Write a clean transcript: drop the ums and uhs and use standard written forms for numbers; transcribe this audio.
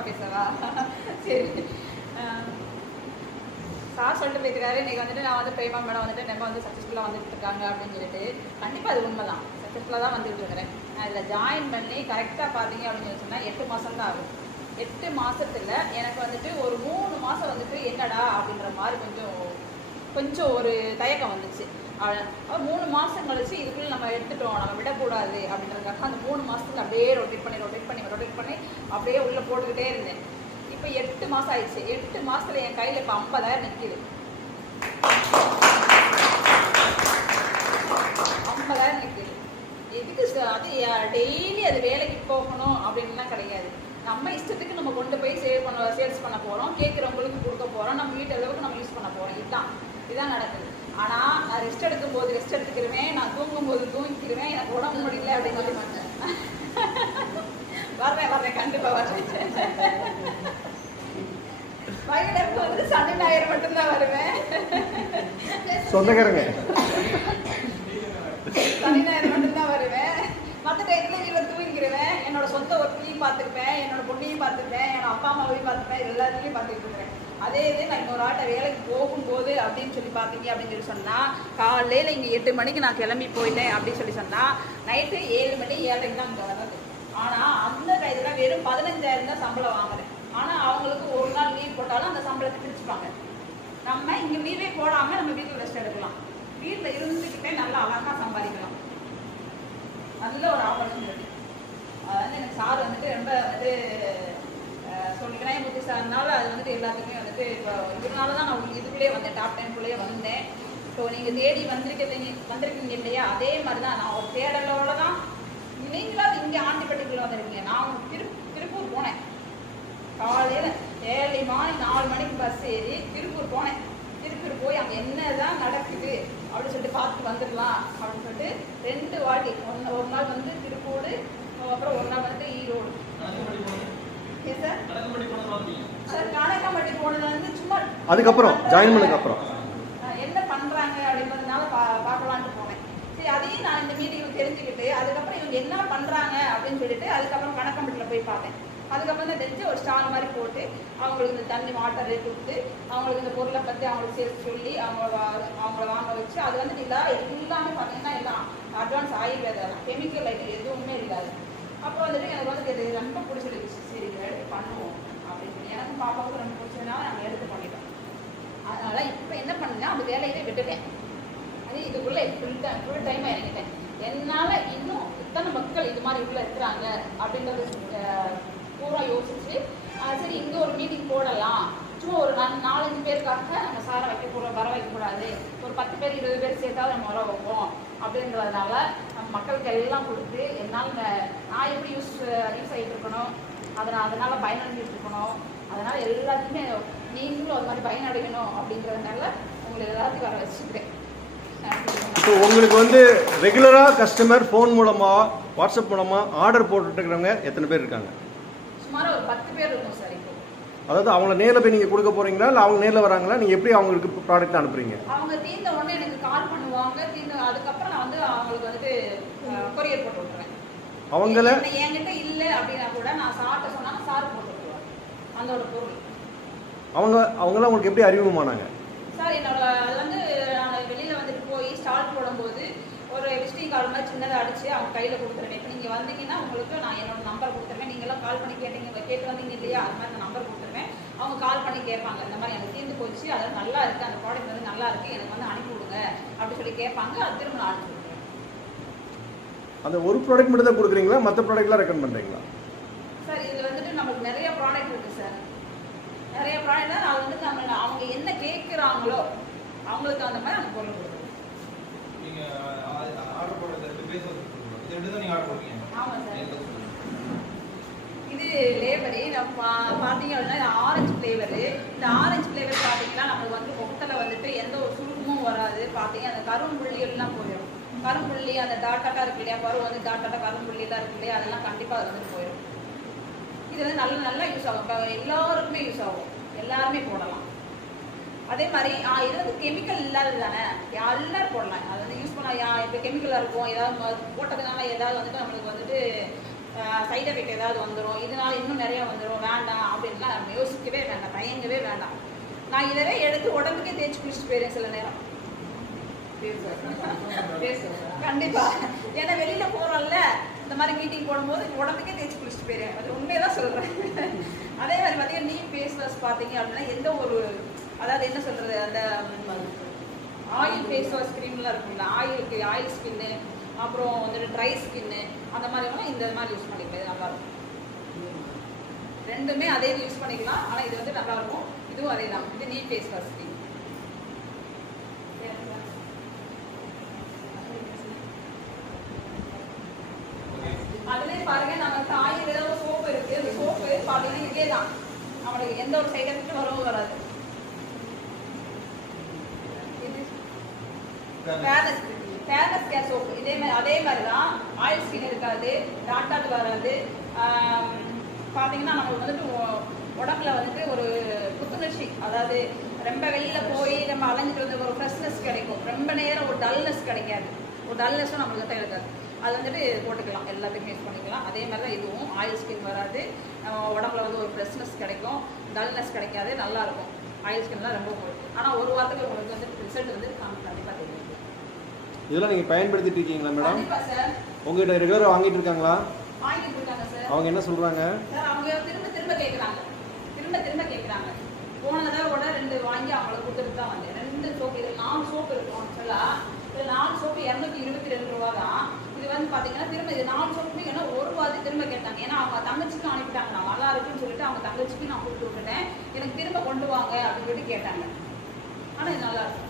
ஓப்பனாக பேசவா? சரி, சார் சொல்லிட்டு போயிருக்காரு இன்னைக்கு வந்துட்டு நான் வந்து பிரேமா மேடம் வந்துட்டு நம்ம வந்து சக்ஸஸ்ஃபுல்லாக வந்துட்டு இருக்காங்க அப்படின்னு சொல்லிட்டு. கண்டிப்பாக அது உண்மை தான், சக்ஸஸ்ஃபுல்லாக தான் வந்துட்டு இருக்கிறேன். நான் இதில் ஜாயின் பண்ணி கரெக்டாக பார்த்தீங்க அப்படின்னு சொன்னால் 8 மாதம் தான் ஆகும். 8 மாதத்தில் எனக்கு வந்துட்டு ஒரு 3 மாதம் வந்துட்டு என்னடா அப்படின்ற மாதிரி கொஞ்சம் ஒரு தயக்கம் வந்துச்சு. 3 மாதம் கழிச்சு இதுக்குள்ளே நம்ம எடுத்துட்டோம், நம்ம விடக்கூடாது அப்படின்றதுக்காக அந்த 3 மாதத்துல அப்படியே ரொட்டேட் பண்ணி அப்படியே உள்ளே போட்டுக்கிட்டே இருந்தேன். இப்போ 8 மாதம் ஆயிடுச்சு. 8 மாதத்துல என் கையில் இப்போ 50,000 நிற்கிது. 50,000 நிற்கிது. எதுக்கு அது டெய்லி அது வேலைக்கு போகணும் அப்படின்லாம் கிடையாது. நம்ம இஷ்டத்துக்கு நம்ம கொண்டு போய் சேல்ஸ் பண்ண போகிறோம், கேட்குறவங்களுக்கு கொடுக்க போகிறோம், நம்ம வீட்டு அளவுக்கு நம்ம யூஸ் பண்ண போகிறோம். இதுதான் நடக்குது. ஆனால் நான் ரெஸ்ட் எடுக்கும் போது ரெஸ்ட் எடுத்துக்கிருவேன், நான் தூங்கும் போது தூங்கிக்கிருவேன். எனக்கு உடம்பு முடியல அப்படின்னு சொல்லி மாட்டேன். வர்றேன் கண்டிப்பாக வர்றேன். வயலுக்கு வந்து சனி ஞாயிறு மட்டும்தான் வருவேன். சொந்தக்காரங்க சனி ஞாயிறு மட்டும்தான் வருவேன். மற்ற டைத்துல வீட்டில் தூங்கிக்கிருவேன். என்னோட சொந்த ஒர்க்கையும் பார்த்துருப்பேன், என்னோட பொண்ணையும் பார்த்துருப்பேன், என்னோட அப்பா அம்மாவையும் பார்த்துருப்பேன், எல்லாத்தையும் பார்த்துட்டு இருக்கிறேன். அதே இது நான் இன்னொரு ஆட்டை வேலைக்கு போகும்போது அப்படின்னு சொல்லி பார்த்தீங்க அப்படின்னு சொல்லி சொன்னால், காலையில் இங்கே 8 மணிக்கு நான் கிளம்பி போயிட்டேன் அப்படின்னு சொல்லி சொன்னால் நைட்டு 7 மணி 7:30 தான் இங்கே வர்றது. ஆனால் அந்த டைத்தில் வெறும் 15,000 தான் சம்பளம் வாங்குறேன். ஆனால் அவங்களுக்கு ஒரு நாள் லீவ் போட்டாலும் அந்த சம்பளத்தை பிரிச்சுப்பாங்க. நம்ம இங்கே லீவே போடாமல் நம்ம வீட்டில் ரெஸ்ட் எடுக்கலாம், வீட்டில் இருந்துக்கிட்டே நல்லா அழகாக சம்பாதிக்கலாம். நல்ல ஒரு ஆப்பர்ச்சுனிட்டி. அதாவது எனக்கு சார் வந்துட்டு ரொம்ப வந்துட்டு சொல்லிக்கிறேன் முத்து சார்னால அது வந்துட்டு எல்லாத்துக்குமே வந்துட்டு இப்போ இதனால தான் நான் இதுக்குள்ளேயே வந்தேன், டாப் 10குள்ளேயே வந்தேன். ஸோ நீங்கள் தேடி வந்திருக்கீங்க இல்லையா, அதே மாதிரி தான் நான் ஒரு தேடலோட தான் நீங்களாவது இங்கே ஆண்டிப்பட்டிக்குள்ளே வந்திருக்கீங்க. நான் திருப்பூர் போனேன். காலையில் ஏர்லி மார்னிங் 4 மணிக்கு பஸ் ஏறி திருப்பூர் போனேன். திருப்பூர் போய் அங்கே என்ன தான் நடக்குது அப்படின்னு சொல்லிட்டு பார்த்துட்டு வந்துடலாம் அப்படின்னு சொல்லிட்டு 2 வாட்டி, ஒரு நாள் வந்து திருப்பூர், அப்புறம் ஒரு நாள் வந்து ஈரோடு. சார் கணக்கம்பட்டி போனது வந்து சும்மா அதுக்கப்புறம் ஜாயின் பண்ணதுக்கு அப்புறம் என்ன பண்றாங்க அப்படின்றதுனால பார்க்கலான்ட்டு போனேன். சரி, அதையும் நான் இந்த மீட்டிங் தெரிஞ்சுக்கிட்டு அதுக்கப்புறம் இவங்க என்ன பண்றாங்க அப்படின்னு சொல்லிட்டு அதுக்கப்புறம் கணக்கம்பட்டியில் போய் பார்த்தேன். அதுக்கப்புறம் தான் தெரிஞ்சு ஒரு ஸ்டால் மாதிரி போட்டு அவங்களுக்கு இந்த தண்ணி வாட்டர் கொடுத்து அவங்களுக்கு இந்த பொருளை பற்றி அவங்களுக்கு சேர்த்து சொல்லி அவங்கள வாங்க வச்சு அது வந்து எல்லாமே பார்த்தீங்கன்னா எல்லாம் அட்வான்ஸ் ஆயுர்வேதம், கெமிக்கல் ஐட்டம் எதுவுமே இருக்காது. அப்போ வந்துட்டு எனக்கு வந்து இது ரொம்ப பிடிச்சிருந்துச்சு. சரி இதை எடுத்து பண்ணுவோம் அப்படின்னு சொல்லி எனக்கும் பாப்பாவுக்கு ரொம்ப பிடிச்சதுனால நாங்கள் எடுத்து பண்ணிட்டோம். அதனால இப்போ என்ன பண்ணுங்க, அந்த வேலையிலே விட்டுட்டேன். அது இதுக்குள்ளே ஃபுல் டைமாக இறங்கிட்டேன். என்னால் இன்னும் இத்தனை மக்கள் இது மாதிரி உள்ள இருக்கிறாங்க அப்படின்றது பூரா யோசிச்சு சரி இங்கே ஒரு மீட்டிங் போடலாம். சும்மா ஒரு 4-5 பேருக்காக நம்ம சாரை வர வைக்கக்கூடாது, ஒரு 10 பேர் 20 பேர் சேர்த்தாவது நம்ம வர வைப்போம் அப்படின்றதுனால நம்ம மக்களுக்கு எல்லாம் கொடுத்து என்னால் நான் எப்படி யூஸ் ஆகிட்டு இருக்கணும், அதனால் பயனடைஞ்சிட்டு இருக்கணும், அதனால் எல்லாத்தையுமே நீங்களும் அது மாதிரி பயனடையணும் அப்படின்றதுனால உங்களை எல்லாத்தையும் வர வச்சுக்கிறேன். இப்போ உங்களுக்கு வந்து ரெகுலராக கஸ்டமர் ஃபோன் மூலமாக வாட்ஸ்அப் மூலமாக ஆர்டர் போட்டுருக்கிறவங்க எத்தனை பேர் இருக்காங்க? சுமார் ஒரு 10 பேர் இருக்கும் சார். இப்போ அதாவது அவங்கள நேரில் போய் நீங்கள் கொடுக்க போகிறீங்களா இல்லை அவங்க நேரில் வராங்களா? நீங்கள் எப்படி அவங்களுக்கு ப்ராடக்ட் அனுப்புறீங்க? அவங்க தீர்ந்த உடனே எனக்கு கால் பண்ணுவாங்க. அதுக்கப்புறம் நான் வந்து அவங்களுக்கு வந்துட்டு கொரியர் போட்டு விட்டுருவேன். அவங்கள என்கிட்ட இல்லை அப்படின்னா கூட நான் சார்ட்ட சொன்னாங்க, சார் போட்டு விட்டுருவாங்க அதோட பொருள். அவங்களாம் உங்களுக்கு எப்படி அறிமுகமானாங்க சார்? என்னோட அது வந்து நான் வெளியில் வந்துட்டு போய் ஸ்டால் போடும்போது ஒரு விசிட்டிங் கார்டு மாதிரி சின்னதாக அடிச்சு அவங்க கையில் கொடுத்துருவேன். இப்போ நீங்கள் வந்தீங்கன்னா உங்களுக்கு நான் என்னோட நம்பர் கொடுத்துருவேன். நீங்கள்லாம் கால் பண்ணி கேட்டு வந்தீங்க இல்லையா, அது மாதிரி நான் நம்பர் கொடுத்துருவேன். அவங்க கால் பண்ணி கேட்பாங்க, இந்த மாதிரி எனக்கு தீர்ந்து போச்சு, அதாவது நல்லா இருக்குது, அந்த ப்ராடக்ட் வந்து நல்லா இருக்குது, எனக்கு வந்து அனுப்பி விடுங்க அப்படின்னு சொல்லி கேட்பாங்க. அது திரும்ப நான் அனுப்பி விடுவேன். அந்த ஒரு ப்ராடக்ட் மட்டும் தான் கொடுக்குறீங்களா, மற்ற ப்ராடக்ட்லாம் ரெக்கமெண்ட் பண்ணுறீங்களா? சார் இதில் வந்துட்டு நமக்கு நிறைய ப்ராடக்ட் இருக்குது சார். நிறைய ப்ராடக்ட் தான் அது வந்து அவங்க என்ன கேட்குறாங்களோ அவங்களுக்கு அந்த மாதிரி அந்த பொருள் கொடுக்குறோம். ஆமாம் சார். இது லேபரு நம்ம பார்த்தீங்க அப்படின்னா ஆரஞ்சு ஃப்ளேவரு. இந்த ஆரஞ்சு ஃப்ளேவர் பார்த்தீங்கன்னா நம்மளுக்கு வந்து முகத்தில் வந்துட்டு எந்த ஒரு சுருக்கமும் வராது. பார்த்தீங்க அந்த கரும்புள்ளியெல்லாம் போயிடும். கரும்புள்ளி அந்த டாட்டாட்டாக இருக்கு இல்லையா, பருவம் வந்து டாட்டாட்டா கரும்புள்ளியெல்லாம் இருக்கு இல்லையா, அதெல்லாம் கண்டிப்பாக அது வந்துட்டு போயிடும். இது வந்து நல்லா யூஸ் ஆகும். இப்போ எல்லாருக்குமே யூஸ் ஆகும், எல்லாருமே போடலாம். அதே மாதிரி இது வந்து கெமிக்கல் இல்லாதது தானே, எல்லாரும் போடலாம். அது வந்து யூஸ் பண்ண இப்போ கெமிக்கலாக இருக்கும், ஏதாவது போட்டதுனால ஏதாவது வந்துட்டு நம்மளுக்கு வந்துட்டு சைடு எஃபெக்ட் ஏதாவது வந்துடும், இதனால இன்னும் நிறைய வந்துடும், வேண்டாம் அப்படின்லாம் யோசிக்கவே வேண்டாம், தயங்கவே வேண்டாம். நான் இதவே எடுத்து உடம்புக்கே தேய்ச்சி குளிச்சுட்டு போயிடுறேன் சில நேரம். கண்டிப்பா, ஏன்னா வெளியில போறோம்ல, இந்த மாதிரி மீட்டிங் போடும்போது உடம்புக்கே தேய்ச்சி குளிச்சுட்டு போயிடுறேன். அது உண்மையதான் சொல்றேன். அதே மாதிரி பார்த்தீங்கன்னா நீம் ஃபேஸ் வாஷ் பார்த்தீங்க அப்படின்னா எந்த ஒரு, அதாவது என்ன சொல்றது, அந்த ஆயில் ஃபேஸ் வாஷ் க்ரீம்லாம் இருக்குங்களா, ஆயில் ஸ்கின்னு, அப்புறம் வந்துட்டு ட்ரை ஸ்கின்னு, அந்த மாதிரிலாம் இந்த மாதிரி யூஸ் பண்ணிக்கலாம். நல்லா இருக்கும். ரெண்டுமே அதே யூஸ் பண்ணிக்கலாம். ஆனால் இது வந்து நல்லா இருக்கும். இதுவும் அதே தான். இது நீம் ஃபேஸ் வாஷ் க்ரீம். அதுலேயே பாருங்க, நமக்கு ஆயில் ஏதாவது சோப்பு இருக்கு, அந்த சோப்பு பார்த்தீங்கன்னா இதே தான், நம்மளுக்கு எந்த ஒரு சைடு எஃபெக்டும் வரவும் வராது. ஃபேர்னஸ் கேர் சோப்பு இதே மாதிரி தான். ஆயில் ஸ்கின் இருக்காது, டாட்டாட்டு வராது. பார்த்தீங்கன்னா நமக்கு வந்துட்டு உடம்புல வந்துட்டு ஒரு புத்துணர்ச்சி, அதாவது ரொம்ப வெளியில போய் நம்ம அலைஞ்சிட்டு வந்து ஒரு ஃப்ரெஷ்னஸ் கிடைக்கும். ரொம்ப நேரம் ஒரு டல்னஸ் கிடைக்காது, ஒரு டல்னஸும் நம்மளுக்கு தான் இருக்காது. அது வந்துட்டு போட்டுக்கலாம், எல்லாத்துக்கும் யூஸ் பண்ணிக்கலாம். அதே மாதிரி தான் இதுவும். ஆயில் ஸ்கின் வராது, உடம்புல வந்து ஒரு ஃப்ரெஷ்னஸ் கிடைக்கும், டல்னஸ் கிடைக்காது, நல்லா இருக்கும். ஆயில் ஸ்கின்லாம் ரொம்ப போடும். ஆனால் ஒரு வாரத்துக்கு உங்களுக்கு வந்து ரிசல்ட் வந்து கண்டிப்பாக தெரியும். இதெல்லாம் நீங்கள் பயன்படுத்திட்டு இருக்கீங்களா மேடம்? கண்டிப்பாக சார். உங்ககிட்ட ரெகுலராக வாங்கிட்டு இருக்காங்களா? வாங்கிட்டு இருக்காங்க சார். அவங்க என்ன சொல்கிறாங்க சார்? அவங்க திரும்ப கேட்குறாங்க, திரும்ப கேட்குறாங்க. போன தடவை கூட 2 வாங்கி அவங்களுக்கு கொடுத்துட்டு தான் வந்தேன். 2 சோப்பு, இது 4 சோப்பு இருக்கும் ஆக்சுவலாக. இது 4 சோப்பு 222 ரூபா தான். இது வந்து பார்த்தீங்கன்னா திரும்ப இது 4 சோப்பு ஏன்னா ஒரு ரூபாது திரும்ப கேட்டாங்க. ஏன்னா அவங்க தங்கச்சிக்கும் அனுப்பிட்டாங்க, நான் நல்லா இருக்குன்னு சொல்லிட்டு அவங்க தங்கச்சிக்கும் நான் கொடுத்து விட்டுட்டேன். எனக்கு திரும்ப கொண்டு வாங்க அப்படின்னு சொல்லிட்டு கேட்டாங்க. ஆனால் இது நல்லா இருக்கும்.